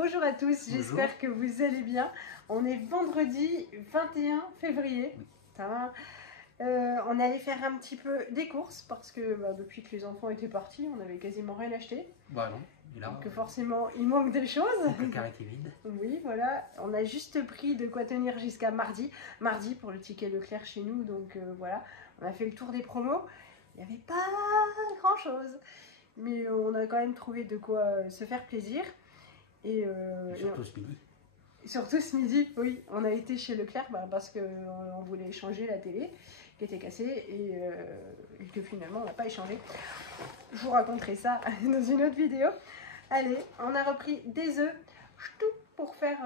Bonjour à tous, j'espère que vous allez bien. On est vendredi 21 février. Oui. Ça va. On allait faire un petit peu des courses parce que depuis que les enfants étaient partis, on n'avait quasiment rien acheté. Bah non, et là, Donc forcément, il manque des choses. le placard était vide. Oui, voilà. On a juste pris de quoi tenir jusqu'à mardi. Mardi pour le ticket Leclerc chez nous. Donc voilà, on a fait le tour des promos. Il n'y avait pas grand-chose. Mais on a quand même trouvé de quoi se faire plaisir. Et Surtout ce midi. surtout ce midi, oui, on a été chez Leclerc parce qu'on voulait échanger la télé qui était cassée et que finalement on n'a pas échangé. Je vous raconterai ça dans une autre vidéo. Allez, on a repris des œufs pour faire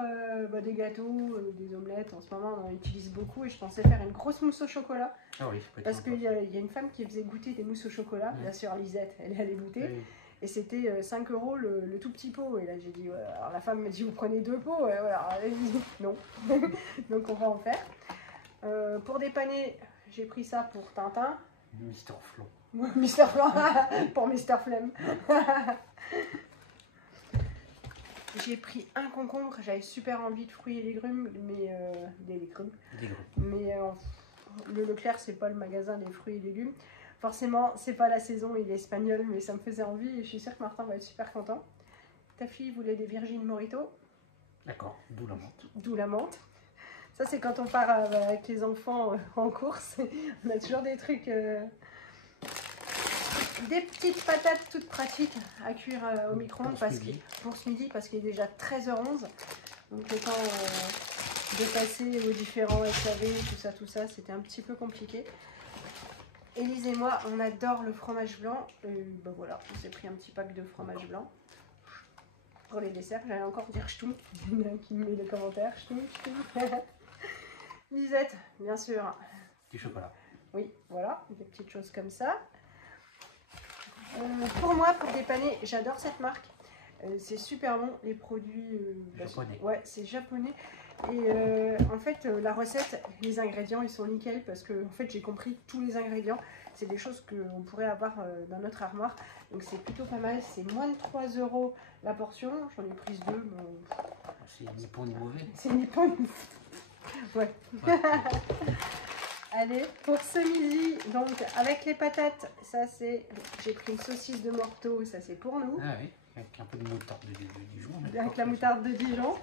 des gâteaux, des omelettes. En ce moment on en utilise beaucoup et je pensais faire une grosse mousse au chocolat. Ah oui, c'est Parce qu'il y a une femme qui faisait goûter des mousses au chocolat, la sœur Lisette, elle est allée goûter. Oui. Et c'était 5 € le tout petit pot. Et là, j'ai dit, ouais. Alors la femme m'a dit, vous prenez 2 pots. Ouais, alors, elle dit, non. Donc, on va en faire. Pour dépanner, j'ai pris ça pour Tintin. Mister Flon. Mister Flemme. Pour Mister Flemme. J'ai pris un concombre. J'avais super envie de fruits et légumes. Mais, des légumes. Des gros. Mais le Leclerc, c'est pas le magasin des fruits et légumes. Forcément, c'est pas la saison, il est espagnol, mais ça me faisait envie et je suis sûre que Martin va être super content. Ta fille voulait des Virgin Morito. D'accord, d'où la menthe. D'où la menthe. Ça, c'est quand on part avec les enfants en course. On a toujours des trucs... Des petites patates toutes pratiques à cuire au micro-ondes pour ce midi, parce qu'il est déjà 13h11. Donc le temps de passer aux différents SAV, tout ça, c'était un petit peu compliqué. Élise et moi, on adore le fromage blanc. Voilà, on s'est pris un petit pack de fromage blanc. Pour les desserts, j'allais encore dire ch'toum. Il y en a qui me met les commentaires. Ch'toum. Lisette, bien sûr. Du chocolat. Oui, voilà, des petites choses comme ça. Pour moi, pour dépanner, j'adore cette marque. C'est super bon, les produits... Japonais. Ouais, c'est japonais. Et en fait, la recette, les ingrédients, ils sont nickel parce que en fait, j'ai compris tous les ingrédients. C'est des choses qu'on pourrait avoir dans notre armoire. Donc, c'est plutôt pas mal. C'est moins de 3 € la portion. J'en ai prise 2. Bon... C'est ni bon ni mauvais. C'est ni bon ni... Ouais. Allez, pour ce midi, donc avec les patates, ça c'est... J'ai pris une saucisse de Morteau, ça c'est pour nous. Ah oui, avec un peu de moutarde de Dijon. Avec la moutarde de Dijon.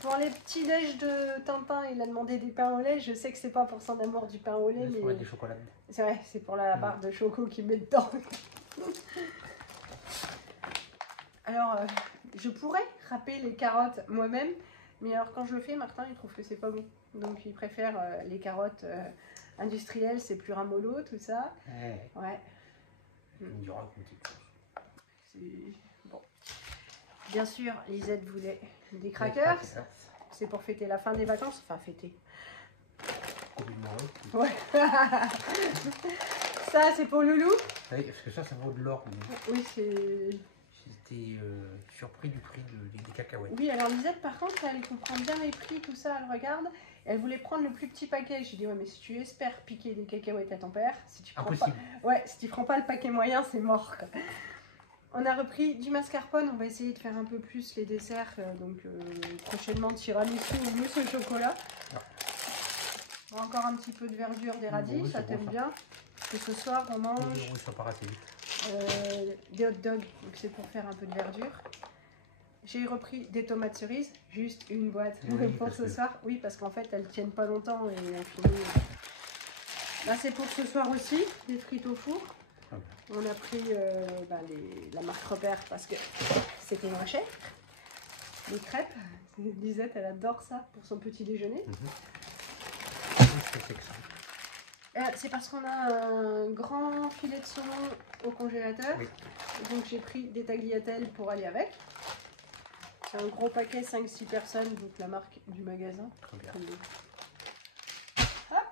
Pour les petits déj de Tintin, il a demandé des pains au lait. Je sais que c'est pas pour son amour du pain au lait, mais des chocolats. c'est vrai, c'est pour la barre de choco qu'il met dedans. Alors, je pourrais râper les carottes moi-même, mais alors quand je le fais, Martin, il trouve que c'est pas bon. Donc, il préfère les carottes industrielles, c'est plus ramollo, tout ça. Ouais. Il y aura une petite chose. C'est bon. Bien sûr, Lisette voulait des crackers. C'est pour fêter la fin des vacances. Enfin, fêter. Ouais. Ça, c'est pour Loulou. Oui, parce que ça vaut de l'or. Oui, c'est... J'étais surpris du prix des cacahuètes. Oui, alors Lisette, par contre, elle comprend bien les prix, tout ça, elle regarde. Elle voulait prendre le plus petit paquet. J'ai dit, ouais, mais si tu espères piquer des cacahuètes à ton père, si tu prends pas... Ouais, si tu prends pas le paquet moyen, c'est mort, quoi. On a repris du mascarpone, on va essayer de faire un peu plus les desserts, donc prochainement tiramisu ou mousse au chocolat. Bon, encore un petit peu de verdure, des radis, oui, ça t'aime bien. Parce que ce soir on mange oui, ça part assez vite. des hot dogs, donc c'est pour faire un peu de verdure. J'ai repris des tomates cerises, juste une boîte pour ce soir. Oui, parce qu'en fait elles tiennent pas longtemps et on finit. Là c'est pour ce soir aussi, des frites au four. On a pris la marque Repère parce que c'était moins cher. Les crêpes. Lisette, elle adore ça pour son petit déjeuner. C'est parce qu'on a un grand filet de saumon au congélateur. Oui. Donc j'ai pris des tagliatelles pour aller avec. C'est un gros paquet, 5-6 personnes, donc la marque du magasin. Très bien. Hop.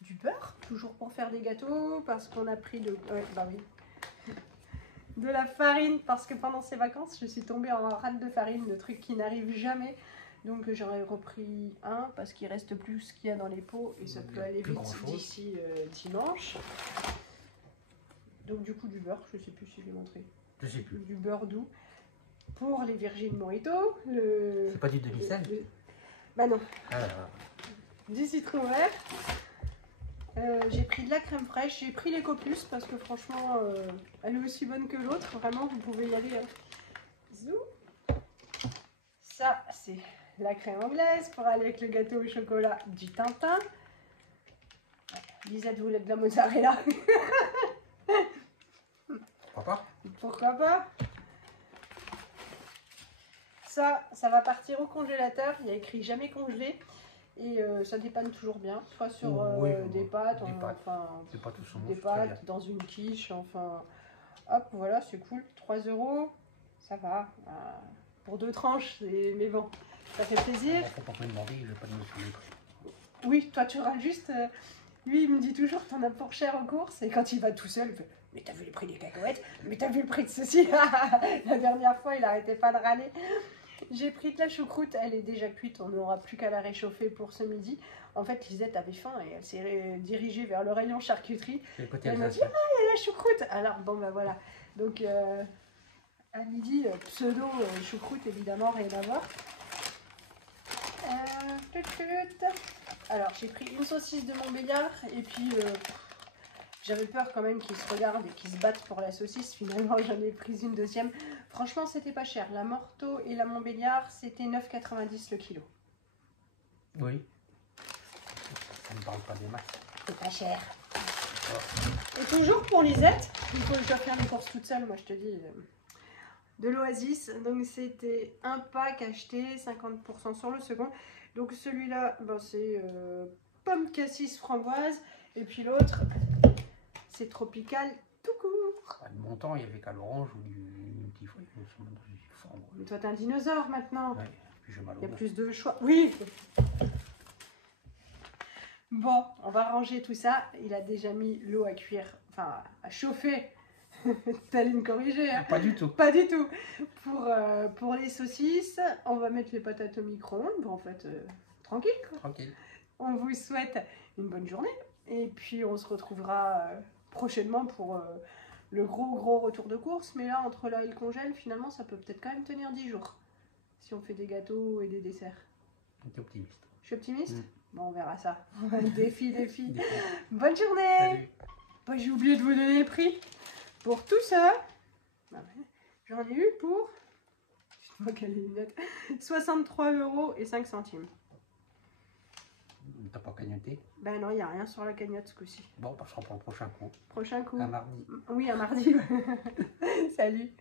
Du beurre, toujours pour faire des gâteaux, parce qu'on a pris de la farine, parce que pendant ces vacances, je suis tombée en rate de farine, le truc qui n'arrive jamais. Donc j'en ai repris un, parce qu'il reste plus ce qu'il y a dans les pots, et ça peut aller vite d'ici dimanche. Donc du coup du beurre, je sais plus si je l'ai montré. Je sais plus. Du beurre doux. Pour les Virgin Mojito, le... C'est pas du demi-sel? Bah non. Ah, Du citron vert. J'ai pris de la crème fraîche, j'ai pris l'Eco Plus parce que franchement, elle est aussi bonne que l'autre. Vraiment, vous pouvez y aller. Zou. Ça, c'est la crème anglaise pour aller avec le gâteau au chocolat du Tintin. Lisette voulait de la mozzarella. pourquoi pas? Pourquoi pas? Ça va partir au congélateur. Il y a écrit jamais congelé. Et ça dépanne toujours bien, soit sur Oui, des pâtes, enfin, des des pâtes dans une quiche, enfin, hop, voilà, c'est cool, 3 €, ça va, pour 2 tranches, mais bon, ça fait plaisir. Faut pas me demander, je vais pas de notion des prix. Oui, toi tu râles juste, lui il me dit toujours que t'en as pour cher en course, et quand il va tout seul, il fait, mais t'as vu le prix des cacahuètes, mais t'as vu le prix de ceci. La dernière fois, il arrêtait pas de râler. J'ai pris de la choucroute, elle est déjà cuite, on n'aura plus qu'à la réchauffer pour ce midi. En fait, Lisette avait faim et elle s'est dirigée vers le rayon charcuterie. Elle m'a dit, ah, il y a la choucroute. Alors, bon, ben voilà. Donc, à midi, pseudo choucroute, évidemment, rien à voir. Alors, j'ai pris une saucisse de Montbéliard et puis... j'avais peur quand même qu'ils se regardent et qu'ils se battent pour la saucisse. Finalement, j'en ai pris une deuxième. Franchement, c'était pas cher. La Morteau et la Montbéliard, c'était 9,90 le kilo. Oui. Ça ne parle pas des maths. C'est pas cher. Oh. Et toujours pour Lisette, il faut que je dois faire les courses toute seule, moi je te dis. De l'Oasis. Donc c'était un pack acheté, 50% sur le second. Donc celui-là, ben, c'est pomme cassis framboise. Et puis l'autre... c'est tropical tout court. De mon temps, il n'y avait qu'à l'orange ou du petit fruit. Mais toi, t'es un dinosaure maintenant. Ouais, puis j'ai mal au Il y a dos. plus de choix. Oui. Bon, on va ranger tout ça. Il a déjà mis l'eau à cuire, enfin à chauffer. T'allais me corriger. Hein. Pas du tout. Pas du tout. Pour les saucisses, on va mettre les patates au micro-ondes. Bon, en fait, tranquille. Quoi. Tranquille. On vous souhaite une bonne journée. Et puis, on se retrouvera prochainement pour le gros retour de course. Mais là, entre là et le congèle, finalement, ça peut peut-être quand même tenir 10 jours. Si on fait des gâteaux et des desserts. T'es optimiste. Je suis optimiste? Mmh. Bon, on verra ça. Défi. Bonne journée. Bah, j'ai oublié de vous donner le prix. Pour tout ça, j'en ai eu pour... Je vois quelle est une note. 63,05 €. T'as pas cagnoté? Ben non, il n'y a rien sur la cagnotte ce coup-ci. Bon, on passera pour le prochain coup. Prochain coup. Un mardi. Oui, un mardi. Salut.